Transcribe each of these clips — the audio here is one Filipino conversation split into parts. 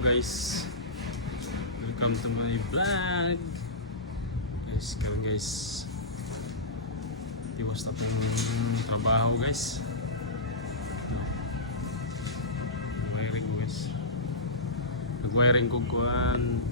guys, welcome to my vlog. Guys, karon guys, tiwas na pong trabaho guys. Wiring guys, nag-wiring ko kuan.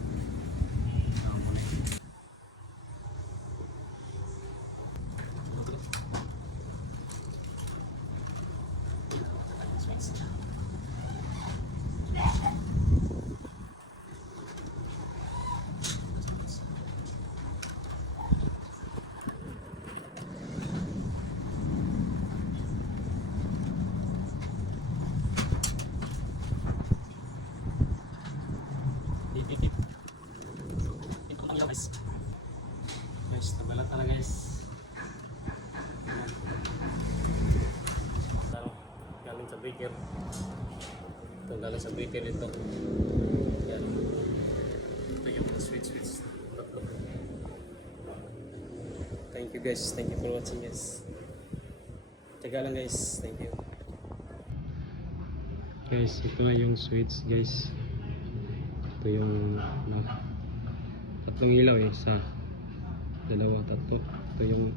Guys, nabalat na guys. Galing sa breaker. Ito galing sa breaker ito. Yan. Ito yung switch. Thank you guys. Thank you for watching guys. Tsaga lang guys. Thank you. Guys, ito na yung switch guys. Ito yung tatlong ilaw eh. Isa, dalawa, tatlo. Ito yung